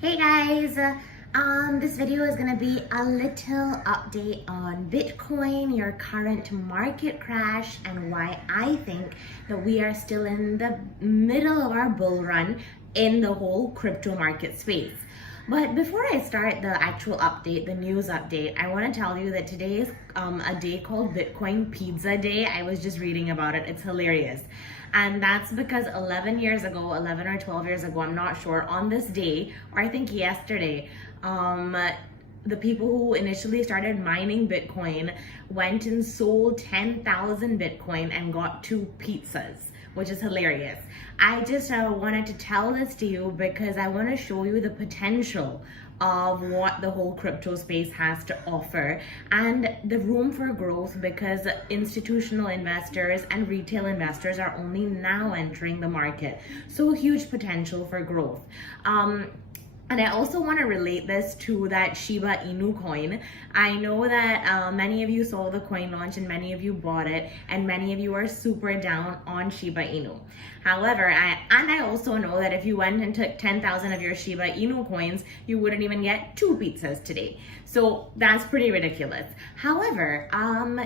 Hey guys, this video is gonna be a little update on Bitcoin, your current market crash, and why I think that we are still in the middle of our bull run in the whole crypto market space. But before I start the actual update, the news update, I want to tell you that today is a day called Bitcoin Pizza Day. I was just reading about it. It's hilarious. And that's because 11 years ago, 11 or 12 years ago, I'm not sure, on this day, or I think yesterday, the people who initially started mining Bitcoin went and sold 10,000 Bitcoin and got 2 pizzas, which is hilarious. I just wanted to tell this to you because I want to show you the potential of what the whole crypto space has to offer and the room for growth, because institutional investors and retail investors are only now entering the market. So huge potential for growth. And I also want to relate this to that Shiba Inu coin. I know that many of you saw the coin launch and many of you bought it, and many of you are super down on Shiba Inu. However, I also know that if you went and took 10,000 of your Shiba Inu coins, you wouldn't even get 2 pizzas today. So that's pretty ridiculous. However,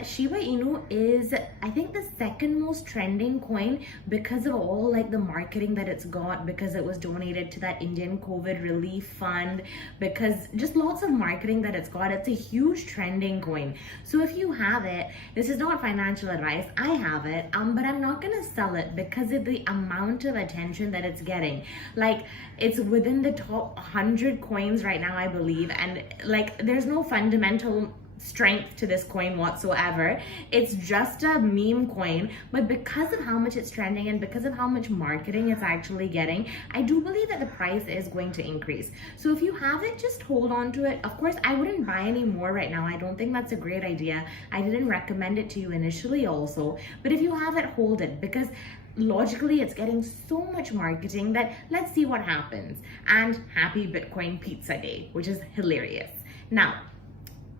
Shiba Inu is, I think, the second most trending coin because of all like the marketing that it's got, because it was donated to that Indian COVID relief fund, because just lots of marketing that it's got. It's a huge trending coin. So if you have it, this is not financial advice, I have it, but I'm not gonna sell it because of the amount of attention that it's getting. Like, it's within the top 100 coins right now, I believe, and like there's no fundamental strength to this coin whatsoever. It's just a meme coin, but because of how much it's trending and because of how much marketing it's actually getting, I do believe that the price is going to increase. So if you have it, just hold on to it. Of course, I wouldn't buy any more right now. I don't think that's a great idea. I didn't recommend it to you initially also, but if you have it, hold it, because logically it's getting so much marketing that let's see what happens. And happy Bitcoin Pizza Day, which is hilarious. Now,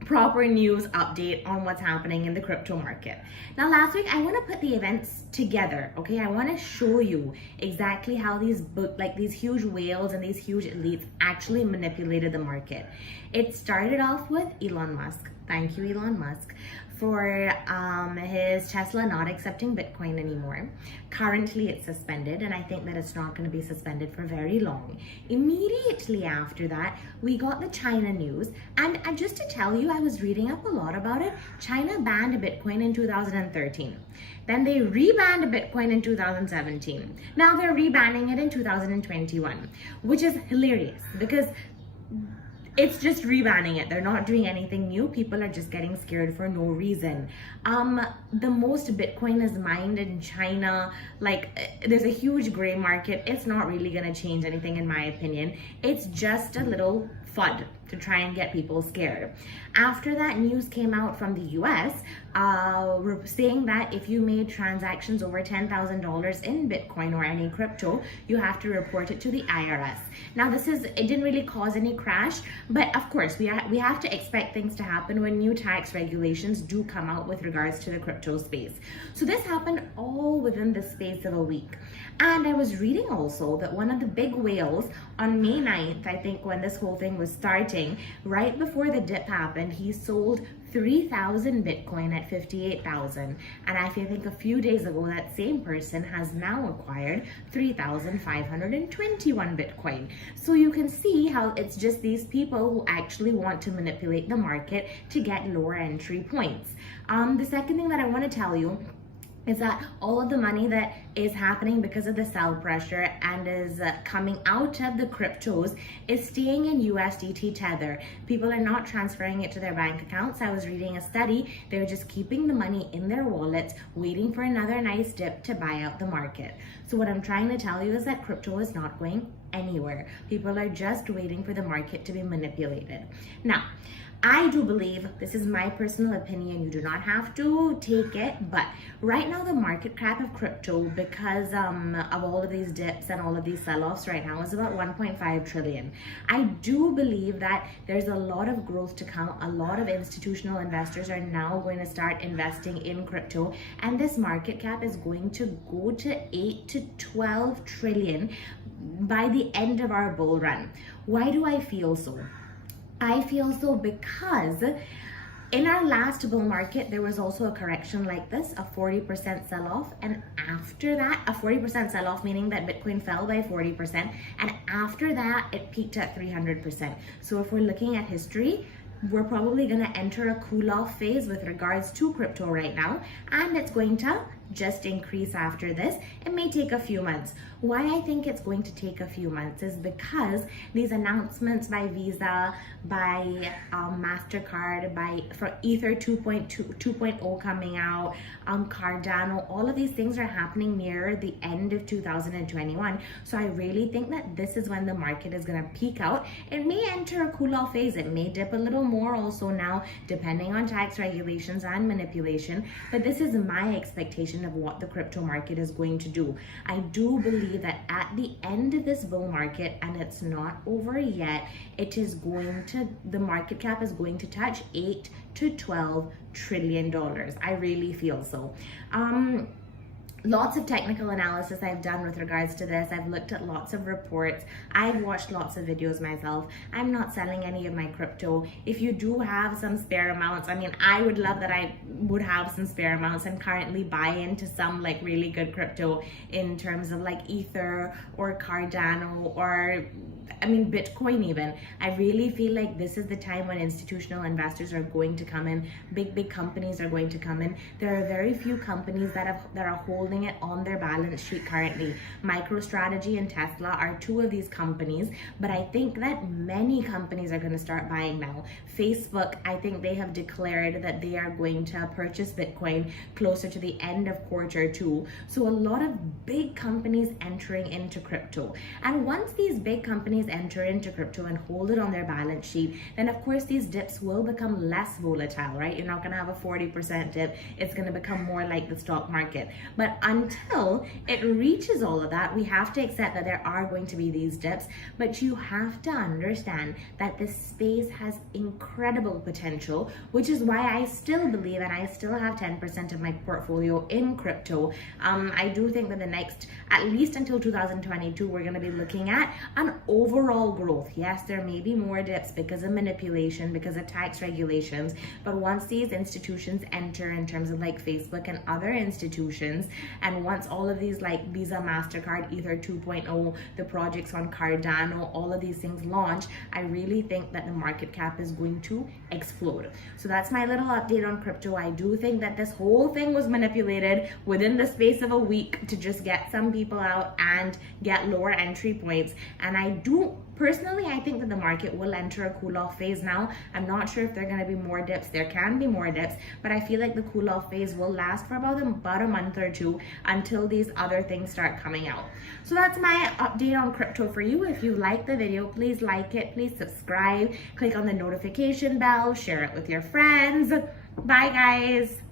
proper news update on what's happening in the crypto market. Now, last week I want to put the events together, okay? I want to show you exactly how these huge whales and these huge elites actually manipulated the market. It started off with Elon Musk. Thank you, Elon Musk, for his Tesla not accepting Bitcoin anymore. Currently it's suspended, and I think that it's not going to be suspended for very long. Immediately after that, we got the China news, and just to tell you, I was reading up a lot about it. China banned Bitcoin in 2013. Then they rebanned Bitcoin in 2017. Now they're rebanning it in 2021, which is hilarious because it's just rebanning it. They're not doing anything new. People are just getting scared for no reason. The most Bitcoin is mined in China. Like, there's a huge gray market. It's not really gonna change anything in my opinion. It's just a little FUD to try and get people scared. After that, news came out from the US saying that if you made transactions over $10,000 in Bitcoin or any crypto, you have to report it to the IRS. Now, it didn't really cause any crash, but of course we have to expect things to happen when new tax regulations do come out with regards to the crypto space. So this happened all within the space of a week. And I was reading also that one of the big whales on May 9th, I think, when this whole thing was starting, right before the dip happened, he sold 3,000 Bitcoin at 58,000. And I think a few days ago, that same person has now acquired 3,521 Bitcoin. So you can see how it's just these people who actually want to manipulate the market to get lower entry points. The second thing that I want to tell you is that all of the money that is happening because of the sell pressure and is coming out of the cryptos is staying in USDT Tether. People are not transferring it to their bank accounts. I was reading a study. They're just keeping the money in their wallets, waiting for another nice dip to buy out the market. So what I'm trying to tell you is that crypto is not going anywhere. People are just waiting for the market to be manipulated. Now, I do believe, this is my personal opinion, you do not have to take it, but right now the market cap of crypto, because of all of these dips and all of these sell-offs right now, is about 1.5 trillion. I do believe that there's a lot of growth to come. A lot of institutional investors are now going to start investing in crypto, and this market cap is going to go to 8 to 12 trillion by the the end of our bull run. Why do I feel so? I feel so because in our last bull market, there was also a correction like this, a 40% sell-off. And after that, a 40% sell-off, meaning that Bitcoin fell by 40%. And after that, it peaked at 300%. So if we're looking at history, we're probably going to enter a cool-off phase with regards to crypto right now. And it's going to just increase after this. It may take a few months. Why I think it's going to take a few months is because these announcements by Visa, by MasterCard, for Ether 2.0 coming out, Cardano, all of these things are happening near the end of 2021. So I really think that this is when the market is going to peak out. It may enter a cool-off phase. It may dip a little more also now, depending on tax regulations and manipulation. But this is my expectation of what the crypto market is going to do. I do believe that at the end of this bull market, and it's not over yet, the market cap is going to touch $8 to $12 trillion. I really feel so. Lots of technical analysis I've done with regards to this. I've looked at lots of reports. I've watched lots of videos myself. I'm not selling any of my crypto. If you do have some spare amounts, I mean, I would love that I would have some spare amounts and currently buy into some like really good crypto in terms of like Ether or Cardano or Bitcoin even. I really feel like this is the time when institutional investors are going to come in. Big companies are going to come in. There are very few companies that are holding it on their balance sheet currently. MicroStrategy and Tesla are two of these companies, but I think that many companies are going to start buying now. Facebook, I think they have declared that they are going to purchase Bitcoin closer to the end of Q2. So a lot of big companies entering into crypto. And once these big companies enter into crypto and hold it on their balance sheet, then of course these dips will become less volatile, right? You're not going to have a 40% dip. It's going to become more like the stock market. But until it reaches all of that, we have to accept that there are going to be these dips, but you have to understand that this space has incredible potential, which is why I still believe, and I still have 10% of my portfolio in crypto. I do think that the next, at least until 2022, we're going to be looking at an overall growth. Yes, there may be more dips because of manipulation, because of tax regulations, but once these institutions enter in terms of like Facebook and other institutions, and once all of these like Visa, MasterCard, Ether 2.0, the projects on Cardano, all of these things launch, I really think that the market cap is going to explode. So that's my little update on crypto. I do think that this whole thing was manipulated within the space of a week to just get some people out and get lower entry points. And I do personally, I think that the market will enter a cool-off phase now. I'm not sure if there are going to be more dips. There can be more dips, but I feel like the cool-off phase will last for about a month or two until these other things start coming out. So that's my update on crypto for you. If you like the video, please like it, please subscribe, click on the notification bell, share it with your friends. Bye guys.